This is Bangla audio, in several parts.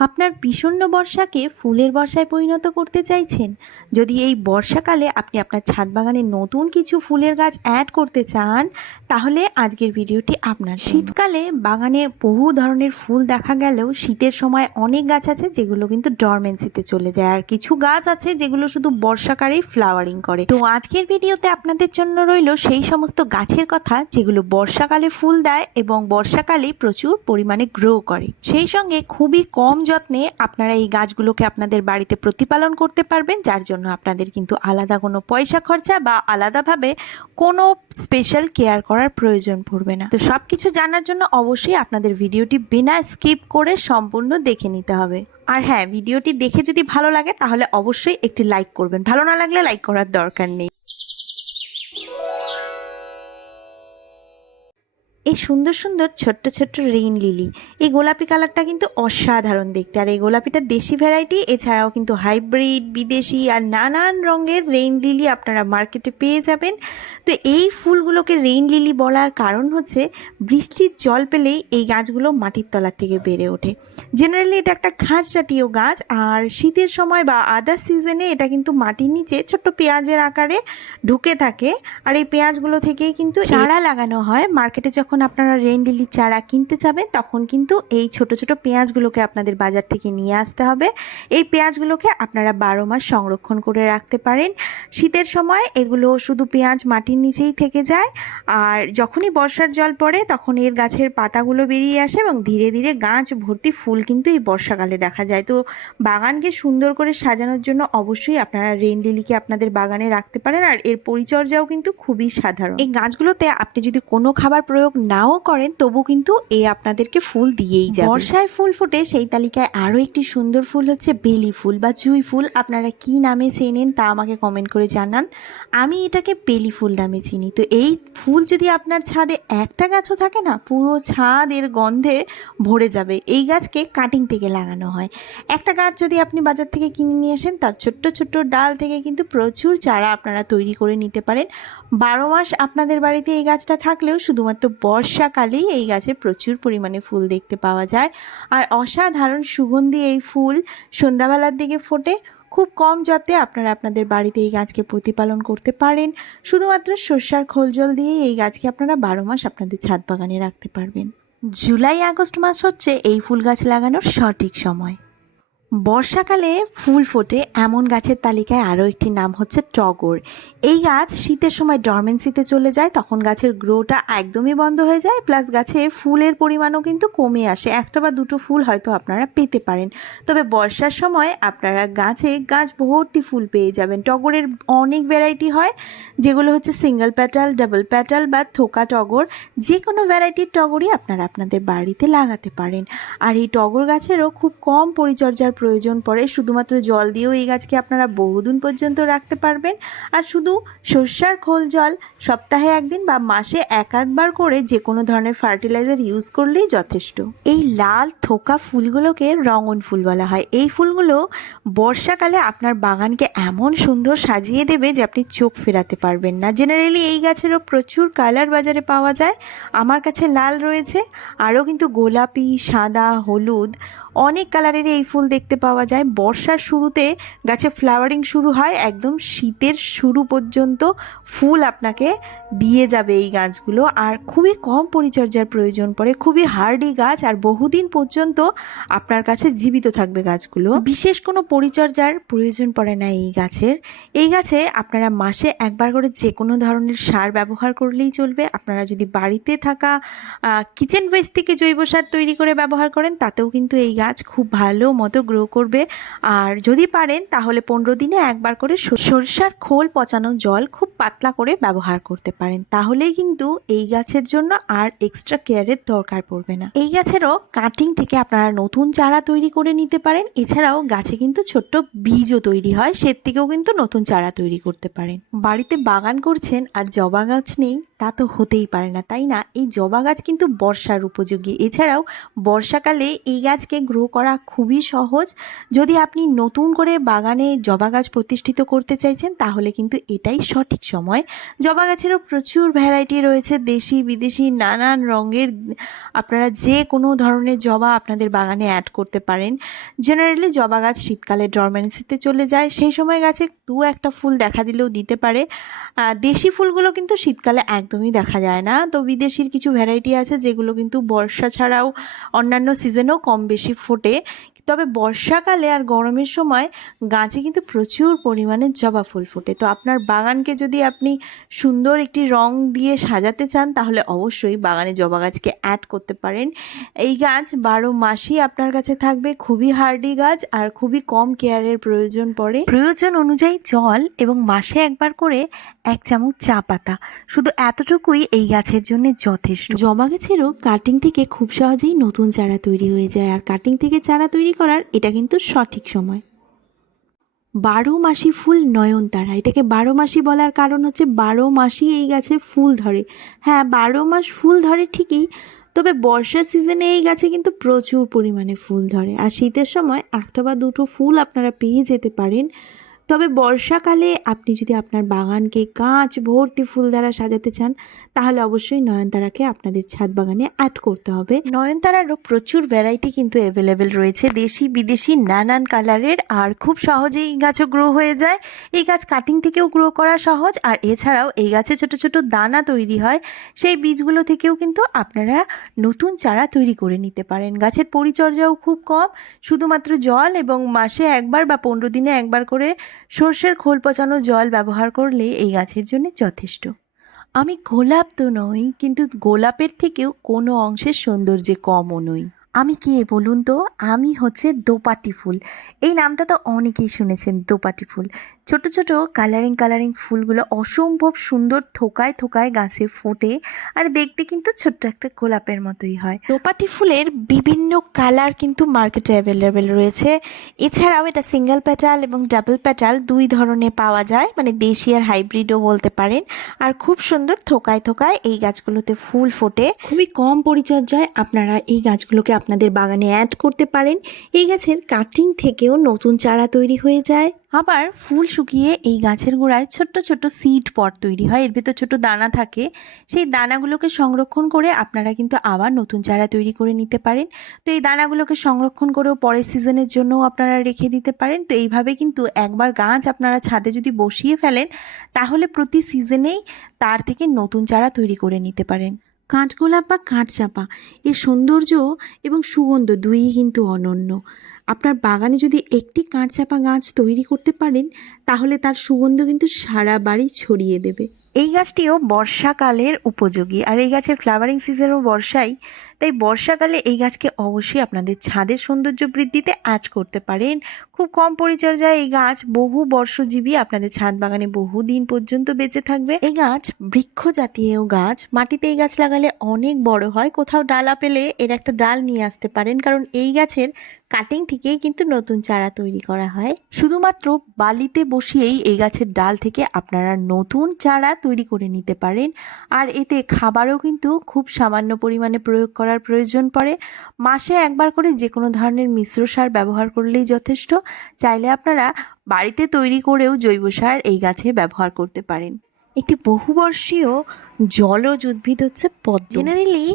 আপনার বিষণ্ণ বর্ষাকে ফুলের বর্ষায় পরিণত করতে চাইছেন? যদি এই বর্ষাকালে আপনি আপনার ছাদ বাগানে নতুন কিছু ফুলের গাছ অ্যাড করতে চান, তাহলে আজকের ভিডিওটি আপনার শীতকালে বাগানে বহু ধরনের ফুল দেখা গেলেও শীতের সময় অনেক গাছ আছে যেগুলো কিন্তু ডরমেন্সিতে চলে যায়। আর কিছু গাছ আছে যেগুলো শুধু বর্ষাকালেই ফ্লাওয়ারিং করে। তো আজকের ভিডিওতে আপনাদের জন্য রইল সেই সমস্ত গাছের কথা যেগুলো বর্ষাকালে ফুল দেয় এবং বর্ষাকালে প্রচুর পরিমাণে গ্রো করে। সেই সঙ্গে খুবই কম যত্নে আপনারা এই গাছগুলোকে আপনাদের বাড়িতে প্রতিপালন করতে পারবেন, যার জন্য আপনাদের কিন্তু আলাদা কোনো পয়সা খরচা বা আলাদাভাবে কোনো স্পেশাল কেয়ার করার প্রয়োজন পড়বে না। তো সব কিছু জানার জন্য অবশ্যই আপনাদের ভিডিওটি বিনা স্কিপ করে সম্পূর্ণ দেখে নিতে হবে। আর হ্যাঁ ভিডিওটি দেখে যদি ভালো লাগে, তাহলে অবশ্যই একটি লাইক করবেন। ভালো না লাগলে লাইক করার দরকার নেই। এই সুন্দর সুন্দর ছোট্ট ছোট্ট রেইন লিলি। এই গোলাপি কালারটা কিন্তু অসাধারণ দেখতে। আর এই গোলাপিটা দেশি ভ্যারাইটি, এছাড়াও কিন্তু হাইব্রিড, বিদেশি আর নানান রঙের রেইন লিলি আপনারা মার্কেটে পেয়ে যাবেন। তো এই ফুলগুলোকে রেইন লিলি বলার কারণ হচ্ছে, বৃষ্টির জল পেলেই এই গাছগুলো মাটির তলা থেকে বেড়ে ওঠে। জেনারেলি এটা একটা ঘাস জাতীয় গাছ, আর শীতের সময় বা আদার সিজনে এটা কিন্তু মাটির নিচে ছোট্ট পেঁয়াজের আকারে ঢুকে থাকে। আর এই পেঁয়াজগুলো থেকেই কিন্তু চারা লাগানো হয়, মার্কেটে যখন আপনারা রেইন লিলির চারা কিনতে যাবেন, তখন কিন্তু এই ছোট ছোট পেঁয়াজগুলোকে আপনাদের বাজার থেকে নিয়ে আসতে হবে। এই পেঁয়াজগুলোকে আপনারা বারো মাস সংরক্ষণ করে রাখতে পারেন। শীতের সময় এগুলো শুধু পেঁয়াজ মাটির নিচেই থেকে যায়, আর যখনই বর্ষার জল পড়ে, তখন এর গাছের পাতাগুলো বেরিয়ে আসে এবং ধীরে ধীরে গাছ ভর্তি ফুল কিন্তু এই বর্ষাকালে দেখা যায়। তো বাগানকে সুন্দর করে সাজানোর জন্য অবশ্যই আপনারা রেইন লিলিকে আপনাদের বাগানে রাখতে পারেন, আর এর পরিচর্যাও কিন্তু খুবই সাধারণ। এই গাছগুলোতে আপনি যদি কোনো খাবার প্রয়োগ নাও করেন, তবু কিন্তু এ আপনাদেরকে ফুল দিয়েই যাবে। বর্ষায় ফুল ফোটে সেই তালিকায় আরও একটি সুন্দর ফুল হচ্ছে বেলি ফুল বা জুই ফুল। আপনারা কি নামে চেনেন তা আমাকে কমেন্ট করে জানান। আমি এটাকে বেলি ফুল নামে চিনি। তো এই ফুল যদি আপনার ছাদে একটা গাছও থাকে না, পুরো ছাদ এর গন্ধে ভরে যাবে। এই গাছকে কাটিং থেকে লাগানো হয়। একটা গাছ যদি আপনি বাজার থেকে কিনে নিয়ে আসেন, তার ছোট্ট ছোট্ট ডাল থেকে কিন্তু প্রচুর চারা আপনারা তৈরি করে নিতে পারেন। বারো মাস আপনাদের বাড়িতে এই গাছটা থাকলেও শুধুমাত্র বর্ষাকালেই এই গাছে প্রচুর পরিমাণে ফুল দেখতে পাওয়া যায়। আর অসাধারণ সুগন্ধি এই ফুল সন্ধ্যাবেলার দিকে ফোটে। খুব কম যত্নে আপনারা আপনাদের বাড়িতে এই গাছকে প্রতিপালন করতে পারেন। শুধুমাত্র সর্ষার খোল জল দিয়ে এই গাছকে আপনারা বারো মাস আপনাদের ছাদ বাগানে রাখতে পারবেন। জুলাই, আগস্ট মাস হচ্ছে এই ফুল গাছ লাগানোর সঠিক সময়। বর্ষাকালে ফুল ফোটে এমন গাছের তালিকায় আরও একটি নাম হচ্ছে টগর। এই গাছ শীতের সময় ডরমেন্সিতে চলে যায়, তখন গাছের গ্রোটা একদমই বন্ধ হয়ে যায় প্লাস গাছে ফুলের পরিমাণও কিন্তু কমে আসে। একটা বা দুটো ফুল হয়তো আপনারা পেতে পারেন। তবে বর্ষার সময় আপনারা গাছে গাছ ভর্তি ফুল পেয়ে যাবেন। টগরের অনেক ভ্যারাইটি হয়, যেগুলো হচ্ছে সিঙ্গেল প্যাটাল ডাবল প্যাটাল বা থোকা টগর। যে কোনো ভ্যারাইটির টগরই আপনারা আপনাদের বাড়িতে লাগাতে পারেন। আর এই টগর গাছেরও খুব কম পরিচর্যার প্রয়োজন পড়ে, শুধুমাত্র জল দিয়েও এই গাছকে আপনারা বহুদিন পর্যন্ত রাখতে পারবেন। আর শুধু সর্ষার খোল জল, সপ্তাহে একদিন বা মাসে এক আধবার করে যে কোনো ধরনের ফার্টিলাইজার ইউজ করলেই যথেষ্ট। এই লাল থোকা ফুলগুলোকে রঙন ফুল বলা হয়। এই ফুলগুলো বর্ষাকালে আপনার বাগানকে এমন সুন্দর সাজিয়ে দেবে যে আপনি চোখ ফেরাতে পারবেন না। জেনারেলি এই গাছেরও প্রচুর কালার বাজারে পাওয়া যায়। আমার কাছে লাল রয়েছে। আরও কিন্তু গোলাপি, সাদা, হলুদ অনেক কালারের এই ফুল দেখতে পাওয়া যায়। বর্ষার শুরুতে গাছে ফ্লাওয়ারিং শুরু হয়, একদম শীতের শুরু পর্যন্ত ফুল আপনাকে দিয়ে যাবে এই গাছগুলো। আর খুবই কম পরিচর্যার প্রয়োজন পড়ে, খুবই হার্ডি গাছ আর বহুদিন পর্যন্ত আপনার কাছে জীবিত থাকবে গাছগুলো। বিশেষ কোনো পরিচর্যার প্রয়োজন পড়ে না এই গাছের। এই গাছে আপনারা মাসে একবার করে যে কোনো ধরনের সার ব্যবহার করলেই চলবে। আপনারা যদি বাড়িতে থাকা কিচেন ওয়েস্ট থেকে জৈব সার তৈরি করে ব্যবহার করেন, তাতেও কিন্তু এই গাছ খুব ভালো মতো গ্রো করবে। আর যদি পারেন, তাহলে পনেরো দিনে একবার করে সরিষার খোল পচানো জল খুব পাতলা করে ব্যবহার করতে পারেন। তাহলেই কিন্তু এই গাছের জন্য আর এক্সট্রা কেয়ারের দরকার পড়বে না। এই গাছেরও কাটিং থেকে আপনারা নতুন চারা তৈরি করে নিতে পারেন। এছাড়াও গাছে কিন্তু ছোট্ট বীজও তৈরি হয় সে থেকেও কিন্তু নতুন চারা তৈরি করতে পারেন। বাড়িতে বাগান করছেন আর জবা গাছ নেই, তা তো হতেই পারে না, তাই না? এই জবা গাছ কিন্তু বর্ষার উপযোগী। এছাড়াও বর্ষাকালে এই গাছকে গ্রো করা খুবই সহজ। যদি আপনি নতুন করে বাগানে জবা গাছ প্রতিষ্ঠিত করতে চাইছেন, তাহলে কিন্তু এটাই সঠিক সময়। জবা গাছেরও প্রচুর ভ্যারাইটি রয়েছে, দেশি, বিদেশি, নানান রঙের। আপনারা যে কোনো ধরনের জবা আপনাদের বাগানে অ্যাড করতে পারেন। জেনারেলি জবা গাছ শীতকালে ডরমেন্সিতে চলে যায়। সেই সময় গাছে দু একটা ফুল দেখা দিলেও দিতে পারে। দেশি ফুলগুলো কিন্তু শীতকালে একদমই দেখা যায় না। তো বিদেশির কিছু ভ্যারাইটি আছে, যেগুলো কিন্তু বর্ষা ছাড়াও অন্যান্য সিজনেও কম বেশি ফোটে তবে বর্ষাকালে আর গরমের সময় গাছে কিন্তু প্রচুর পরিমাণে জবা ফুল ফোটে। তো আপনার বাগানকে যদি আপনি সুন্দর একটি রং দিয়ে সাজাতে চান, তাহলে অবশ্যই বাগানে জবা গাছকে অ্যাড করতে পারেন। এই গাছ বারো মাসই আপনার কাছে থাকবে, খুবই হার্ডি গাছ আর খুবই কম কেয়ারের প্রয়োজন পড়ে। প্রয়োজন অনুযায়ী জল এবং মাসে একবার করে এক চামচ চা পাতা। শুধু এতটুকুই এই গাছের জন্য যথেষ্ট। জবা গাছেরও কাটিং থেকে খুব সহজেই নতুন চারা তৈরি হয়ে যায়। আর কাটিং থেকে চারা তৈরি করার এটা কিন্তু সঠিক সময়। বারো মাসি ফুল নয়নতারা এটাকে বারো মাসি বলার কারণ হচ্ছে বারো মাসই এই গাছে ফুল ধরে। হ্যাঁ বারো মাস ফুল ধরে ঠিকই, তবে বর্ষার সিজনে এই গাছে কিন্তু প্রচুর পরিমাণে ফুল ধরে। আর শীতের সময় একটা বা দুটো ফুল আপনারা পেয়ে যেতে পারেন। তবে বর্ষাকালে আপনি যদি আপনার বাগানকে গাছ, ভর্তি ফুল দ্বারা সাজাতে চান, তাহলে অবশ্যই নয়নতারাকে আপনাদের ছাদ বাগানে অ্যাড করতে হবে। নয়নতারারও প্রচুর ভ্যারাইটি কিন্তু অ্যাভেলেবেল রয়েছে। দেশি, বিদেশি নানান কালারের আর খুব সহজেই এই গাছও গ্রো হয়ে যায়। এই গাছ কাটিং থেকেও গ্রো করা সহজ আর এছাড়াও এই গাছে ছোট ছোট দানা তৈরি হয়। সেই বীজগুলো থেকেও কিন্তু আপনারা নতুন চারা তৈরি করে নিতে পারেন। গাছের পরিচর্যাও খুব কম। শুধুমাত্র জল এবং মাসে একবার বা পনেরো দিনে একবার করে সর্ষের খোল পচানো জল ব্যবহার করলে এই গাছের জন্য যথেষ্ট। আমি গোলাপ তো নই, কিন্তু গোলাপের থেকেও কোনো অংশের সৌন্দর্যে কমও নই। আমি কে বলুন তো? আমি হচ্ছে দোপাটি ফুল। এই নামটা তো অনেকেই শুনেছেন, দোপাটি ফুল। ছোট ছোট কালারিং কালারিং ফুলগুলো অসম্ভব সুন্দর থোকায় থোকায় গাছে ফোটে আর দেখতে কিন্তু ছোট্ট একটা গোলাপের মতোই হয়। দোপাটি ফুলের বিভিন্ন কালার কিন্তু মার্কেটে অ্যাভেলেবেল রয়েছে। এছাড়াও এটা সিঙ্গেল প্যাটাল এবং ডাবল প্যাটাল দুই ধরনের পাওয়া যায় মানে দেশি আর হাইব্রিডও বলতে পারেন। আর খুব সুন্দর থোকায় থোকায় এই গাছগুলোতে ফুল ফোটে। খুবই কম পরিচর্যায় আপনারা এই গাছগুলোকে আপনাদের বাগানে অ্যাড করতে পারেন। এই গাছের কাটিং থেকেও নতুন চারা তৈরি হয়ে যায়। আবার ফুল শুকিয়ে এই গাছের গোড়ায় ছোট্ট ছোট্ট সিড পট তৈরি হয়। এর ভিতর ছোট দানা থাকে। সেই দানাগুলোকে সংরক্ষণ করে আপনারা কিন্তু আবার নতুন চারা তৈরি করে নিতে পারেন। তো এই দানাগুলোকে সংরক্ষণ করেও পরের সিজনের জন্যও আপনারা রেখে দিতে পারেন। তো এইভাবে কিন্তু একবার গাছ আপনারা ছাদে যদি বসিয়ে ফেলেন, তাহলে প্রতি সিজনেই তার থেকে নতুন চারা তৈরি করে নিতে পারেন। কাঠগোলাপ বা কাঠচাপা, এর সৌন্দর্য এবং সুগন্ধ দুইই কিন্তু অনন্য। আপনার বাগানে যদি একটি কাঁচাপা গাছ তৈরি করতে পারেন, তাহলে তার সুগন্ধ কিন্তু সারা বাড়ি ছড়িয়ে দেবে। এই গাছটিও বর্ষাকালের উপযোগী। আর এই গাছের ফ্লাওয়ারিং সিজনও বর্ষাই তাই বর্ষাকালে এই গাছকে অবশ্যই আপনাদের ছাদের সৌন্দর্য বৃদ্ধিতে অ্যাড করতে পারেন। খুব কম পরিচর্যায় এই গাছ বহু বর্ষজীবী আপনাদের ছাদ বাগানে বহু দিন পর্যন্ত বেঁচে থাকবে। এই গাছ বৃক্ষ জাতীয় গাছ। মাটিতে এই গাছ লাগালে অনেক বড় হয়। কোথাও ডালা পেলে এর একটা ডাল নিয়ে আসতে পারেন। কারণ এই গাছের কাটিং থেকেই কিন্তু নতুন চারা তৈরি করা হয়। শুধুমাত্র বালিতে বসিয়েই এই গাছের ডাল থেকে আপনারা নতুন চারা তৈরি করে নিতে পারেন। আর এতে খাবারও কিন্তু খুব সামান্য পরিমাণে প্রয়োগ করার প্রয়োজন পড়ে। মাসে একবার করে যে কোনো ধরনের মিশ্র সার ব্যবহার করলেই যথেষ্ট। চাইলে আপনারা বাড়িতে তৈরি করেও জৈব সার এই গাছে ব্যবহার করতে পারেন। একটি বহুবর্ষীয় জলজ উদ্ভিদ হচ্ছে পদ্ম। জেনারেলি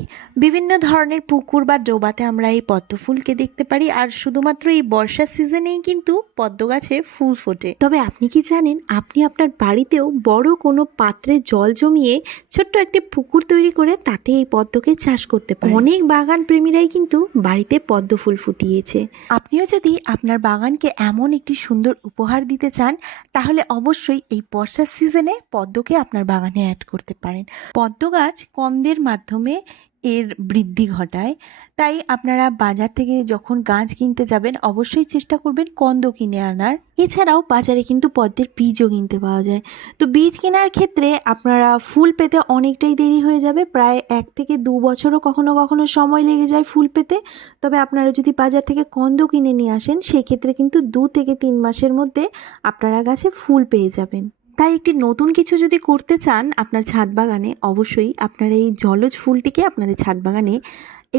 বিভিন্ন ধরনের পুকুর বা ডোবাতে আমরা এই পদ্ম ফুলকে দেখতে পারি, আর শুধুমাত্র এই বর্ষা সিজনেই কিন্তু পদ্ম গাছে ফুল ফোটে। তবে আপনি কি জানেন, আপনি আপনার বাড়িতেও বড় কোনো পাত্রে জল জমিয়ে ছোট্ট একটি পুকুর তৈরি করে তাতে এই পদ্মকে চাষ করতে পারেন। অনেক বাগান প্রেমীরাই কিন্তু বাড়িতে পদ্ম ফুল ফুটিয়েছে। আপনিও যদি আপনার বাগানকে এমন একটি সুন্দর উপহার দিতে চান, তাহলে অবশ্যই এই বর্ষার সিজনে পদ্মকে আপনার বাগানে অ্যাড করতে পারেন। পদ্ম গাছ কন্দের মাধ্যমে এর বৃদ্ধি ঘটায়। তাই আপনারা বাজার থেকে যখন গাছ কিনতে যাবেন, অবশ্যই চেষ্টা করবেন কন্দ কিনে আনার। এছাড়াও বাজারে কিন্তু পদ্মের বীজও কিনতে পাওয়া যায়। তো বীজ কেনার ক্ষেত্রে আপনারা ফুল পেতে অনেকটাই দেরি হয়ে যাবে। প্রায় এক থেকে দু বছরও কখনো কখনো সময় লেগে যায় ফুল পেতে। তবে আপনারা যদি বাজার থেকে কন্দ কিনে নিয়ে আসেন, সেক্ষেত্রে কিন্তু দু থেকে তিন মাসের মধ্যে আপনারা গাছে ফুল পেয়ে যাবেন। তাই একটি নতুন কিছু যদি করতে চান আপনার ছাদ বাগানে, অবশ্যই আপনার এই জলজ ফুলটিকে আপনাদের ছাদ বাগানে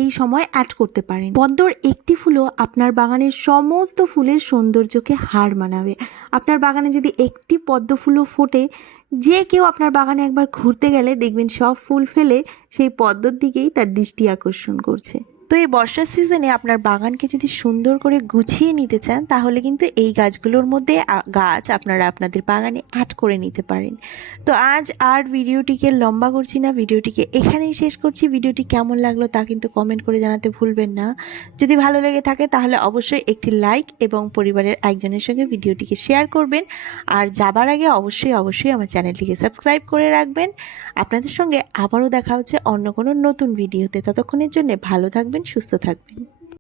এই সময় অ্যাড করতে পারেন। পদ্মর একটি ফুলও আপনার বাগানের সমস্ত ফুলের সৌন্দর্যকে হার মানাবে। আপনার বাগানে যদি একটি পদ্ম ফুলও ফোটে, যে কেউ আপনার বাগানে একবার ঘুরতে গেলে দেখবেন সব ফুল ফেলে সেই পদ্মর দিকেই তার দৃষ্টি আকর্ষণ করছে। তো এই বর্ষার সিজনে আপনার বাগানকে যদি সুন্দর করে গুছিয়ে নিতে চান, তাহলে কিন্তু এই গাছগুলোর মধ্যে গাছ আপনারা আপনাদের বাগানে অ্যাড করে নিতে পারেন। তো আজ আর ভিডিওটিকে লম্বা করছি না, ভিডিওটিকে এখানেই শেষ করছি। ভিডিওটি কেমন লাগল তা কিন্তু কমেন্ট করে জানাতে ভুলবেন না। যদি ভালো লেগে থাকে, তাহলে অবশ্যই একটি লাইক এবং পরিবারের একজনের সঙ্গে ভিডিওটিকে শেয়ার করবেন। আর যাবার আগে অবশ্যই অবশ্যই আমার চ্যানেলটিকে সাবস্ক্রাইব করে রাখবেন। আপনাদের সঙ্গে আবারও দেখা হচ্ছে অন্য কোনো নতুন ভিডিওতে। ততক্ষণের জন্য ভালো থাকবেন সুস্থ থাকবেন।